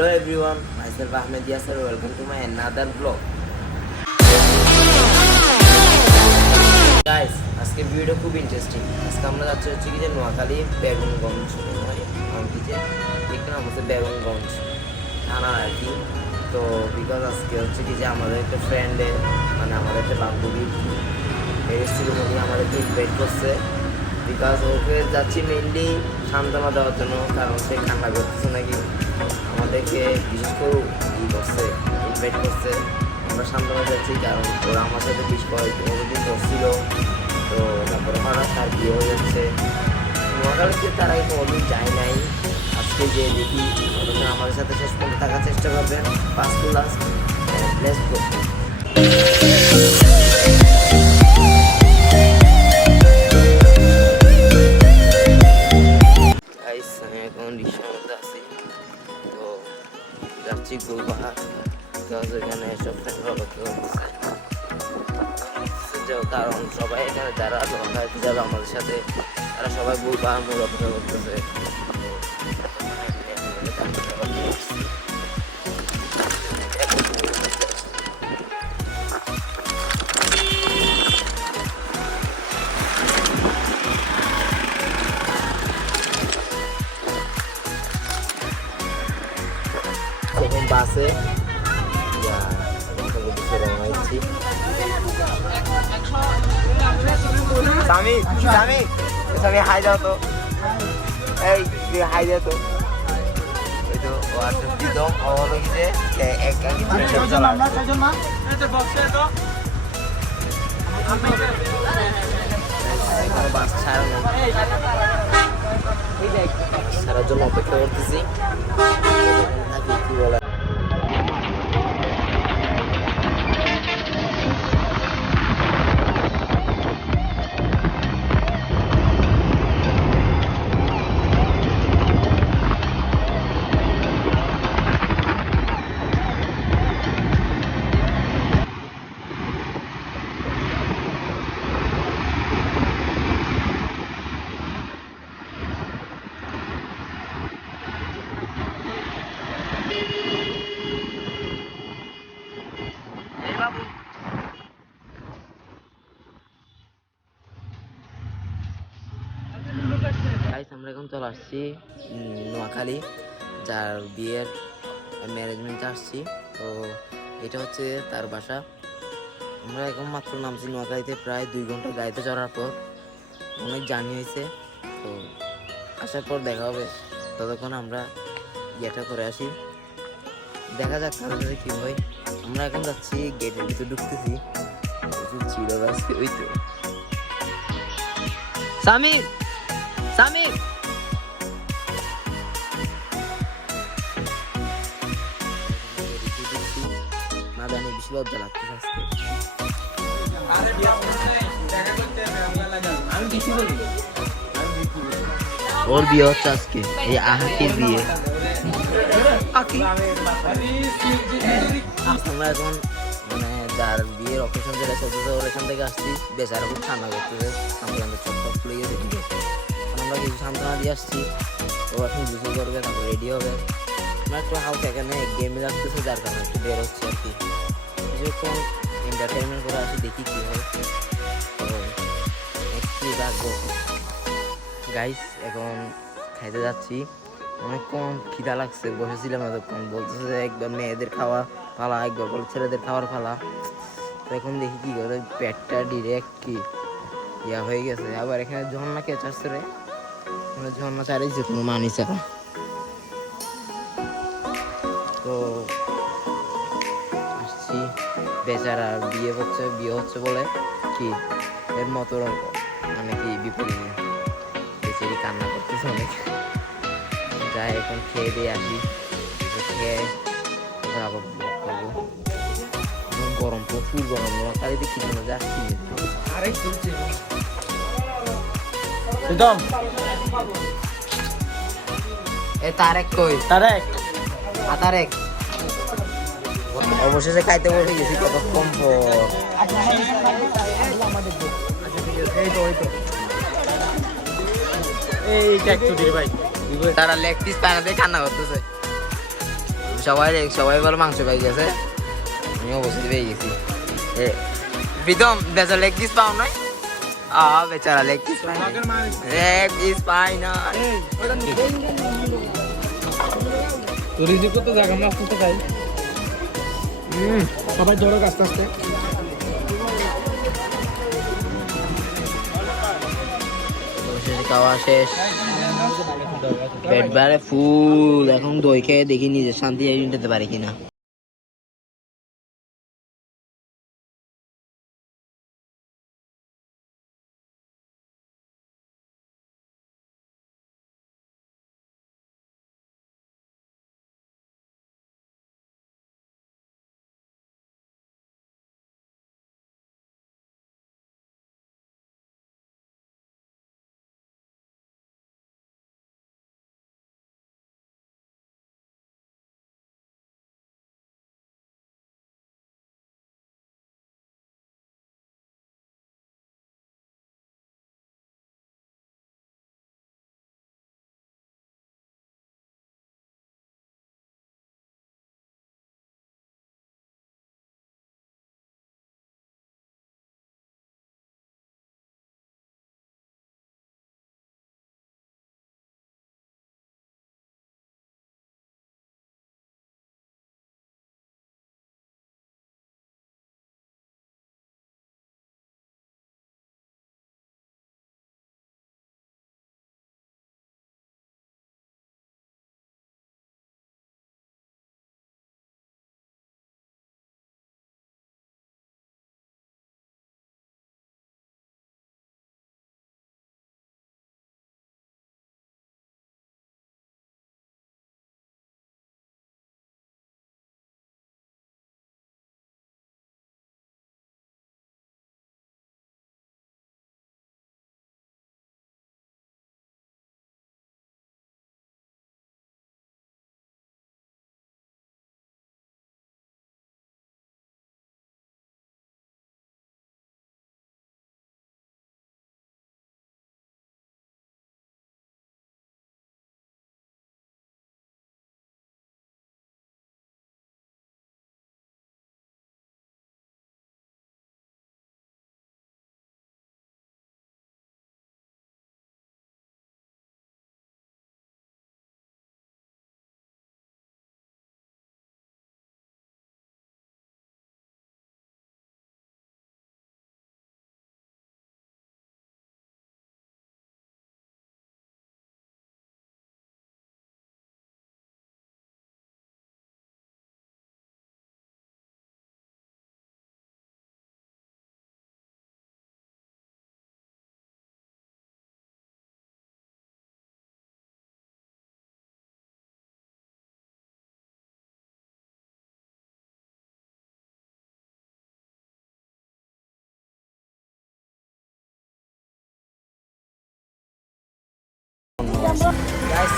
Hello everyone, myself Ahmed Yasser. Welcome to my another vlog. Guys, আজকে ভিডিওটা খুব interesting. আজকে আমরা যাচ্ছি হচ্ছে কি যে নোয়াখালী বেগমগঞ্জ এখানে আমাদের বেগমগঞ্জ থানা আর কি। তো বিকজ আজকে হচ্ছে কি যে আমাদের একটা ফ্রেন্ডের মানে আমাদের একটা বান্ধবী সিরিমনি আমাদেরকে ইনভাইট করছে। বিকজ ওকে যাচ্ছি মেনলি সান্ত্বনা দেওয়ার জন্য, কারণ সে কান্না করতেছে নাকি, আমাদেরকে বিশেষ করে করছে ইনভাইট করছে। আমরা সান্ত্বনা যাচ্ছি কারণ ওরা আমার সাথে বেশ কয়েকদিন করছিল। তো তারপরে হঠাৎ তার বিয়ে হয়ে যাচ্ছে। নোয়াখালীতে তারা কোনোদিন যায় নাই। আজকে যে দেখি ওদের আমাদের সাথে শেষ পর্যন্ত থাকার চেষ্টা করবেন। First to last let's go. আমি এখন রিক্সার মধ্যে আছি। তো যাচ্ছি গুলবাহার, এখানে সব ফ্রেন্ডরা অপেক্ষা করতেছে। কারণ সবাই এখানে যারা নোয়াখালীতে যাবে আমাদের সাথে তারা সবাই গুলবাহার মূল অপেক্ষা করতেছে। এখন বাসে হাই দাও তো, এই হাই দাও তো। ওই তো প্রীতম হলো কি যে বাস ছাড়ার জন্য অপেক্ষা করতেছি। কি বলে আমরা এখন চলে আসছি নোয়াখালী, যার বিয়ের ম্যারেজমেন্টে আসছি। তো এটা হচ্ছে তার বাসা। আমরা এখন মাত্র নামছি নোয়াখালীতে, প্রায় 2 ঘন্টা গাড়িতে চড়ার পর। অনেক জার্নি হয়েছে। তো আসার পর দেখা হবে, ততক্ষণ আমরা ইয়েটা করে আসি, দেখা যাক কারোর সাথে কী হয়। আমরা এখন যাচ্ছি গেটের ভিতরে ঢুকতেছি। ছিল ওই তো সামির সামির না জানি বেশি লজ্জা লাগতেছে আজকে। ওর বিয়ে হচ্ছে আজকে, এই আহাকির বিয়ে। আমরা এখন মানে যার বিয়ের অকেশন যেটা চলতেছে ওর এখান থেকে আসছি। বেচারা খুব ঠান্ডা করতেছে, সান্ত্বনা চপ টপ খুলে গেছে দিকে। আমরা কিছু সান্ত্বনা দিয়ে আসছি। ও এখন গোসল করবে, তারপর রেডি হবে। আমরা একটু হালকা এখানে গেম রাখতেছে, যার কারণে একটু বের হচ্ছে আর কি। কিছুক্ষণ এন্টারটেনমেন্ট করে আসি, দেখি কী হয়। তো নেক্সট কি রাখবো গাইস। এখন খাইতে যাচ্ছি। অনেকক্ষণ খিদা লাগছে, বসেছিলাম এতক্ষণ। বলতেছে যে একবার মেয়েদের খাওয়া পালা, একবার বলে ছেলেদের খাওয়ার পালা। তো এখন দেখি কি করে, পেটটা ডিরেক্ট কি ইয়া হয়ে গেছে। আবার এখানে ঝর্ণা কে চাচ্ছে রে, ঝর্ণা চাইছে কোনো মানি ছাড়া। তো আসছি, বেচারা বিয়ে হচ্ছে বলে কি এর মতো মানে কি বিপরীত বেচারি কান্না করতেছে অনেক। যাই এখন খেয়ে দিয়ে আসি, খেয়ে আবার ব্লগ করবো। গরম, প্রচুর গরম। নোয়াখালীতে কি জন্য যাচ্ছি তারেক কই, তারেক অবশেষে খাইতে বসে গেছি কতক্ষণ পর। এই ট্যাক্সি ভাই তারা লেগ পিস পায়না দিয়ে কান্না করতেছে। সবাই সবাই বলে মাংস পেয়ে গেছে, আমি অবশ্যই পেয়ে গেছি। প্রীতম বেচার লেগ পিস পাও নাই? বেচারা লেগ পিস পাই, লেগ পিস পাই না। সবাই ধরো আস্তে আস্তে। খাওয়া শেষ, পেট বারে ফুল। এখন দই খেয়ে দেখি নিজের শান্তি নিতে পারি কিনা।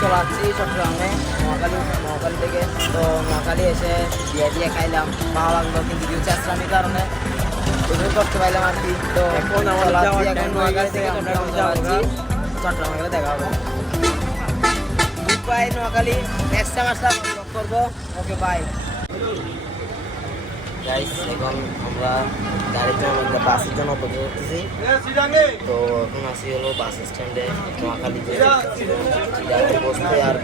চলে আসছি চট্টগ্রামে, নোয়াখালী থেকে। তো নোয়াখালী এসে দিয়ে খাইলাম, ভালো লাগলো, কিন্তু কিছু চেষ্টামির কারণে এগুলো করতে পারলাম আর কি। তো এখন নোয়াখালী থেকে চট্টগ্রামে গেলে দেখা হবে। Good bye Noakhali, next time আসলে করবো। Okay bye guys. এখন আমরা গাড়ির জন্য বাসের জন্য অপেক্ষা করতেছি। তো এখন আসি হলো বাস স্ট্যান্ডে নোয়াখালী বসতে, আর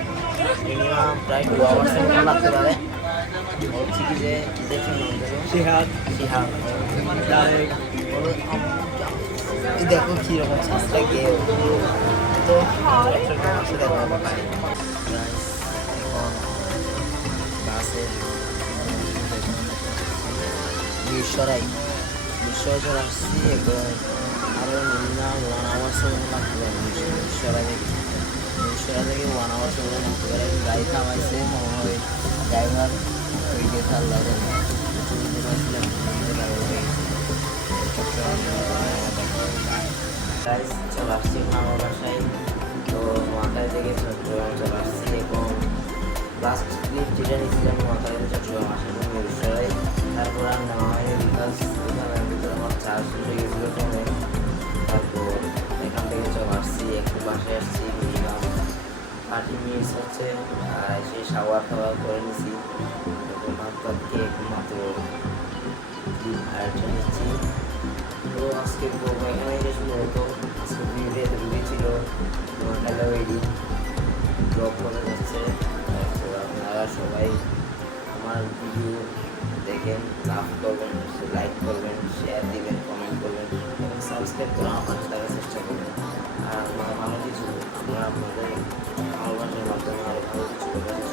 মিনিমাম প্রায় 2 আওয়ার্স লাগতে পারে। হচ্ছে কি যে দেখো কীরকম সাজটা গিয়ে, তো দেখা হবে পারি। এখন বাসে মিরসরাই চলে আসছি। এবং আরও মিনিমাম 1 আওয়ার্স লাগতে পারে মিরসরাই থেকে 1 আওয়ার্স লাগতে পারে। গাড়ি থামাইছে, মনে হয় ড্রাইভার ওই গেছে আল্লাহ চলে আসছি আমার বাসায়। তো নোয়াখালী থেকে চট্টগ্রাম চলে আসছি। এখন লাস্ট ট্রিপ যেটা নিয়েছিলাম নোয়াখালী থেকে চট্টগ্রাম আসার জন্য মিরসরাই, তারপর আর নেওয়া হয়নি বিকজ এখানের ভিতরে আমার চার্জ হয়ে গেছিলো ফোনে। তারপর এখান থেকে চলে আসছি, একটু বাসায় আসছি, মিনিমাম 30 মিনিটস হচ্ছে। আর সেই শাওয়ার টাওয়ার করে নিছি। আজকের ব্লগ এখানে শুরু হতো। আজকে ভিডিওতে এতটুকুই ছিল। তোমার হ্যালো এডি ব্লগ করে যাচ্ছে। তো আপনারা সবাই আমার ভিডিও দেখেন, লাভ করবেন, লাইক করবেন, শেয়ার দিবেন, কমেন্ট করবেন এবং সাবস্ক্রাইব করে আমার পাশে থাকার চেষ্টা করবেন। আর আমার ভালো কিছু আপনারা আপনাদের ভালোবাসার মাধ্যমে আরও ভালো কিছু করবেন।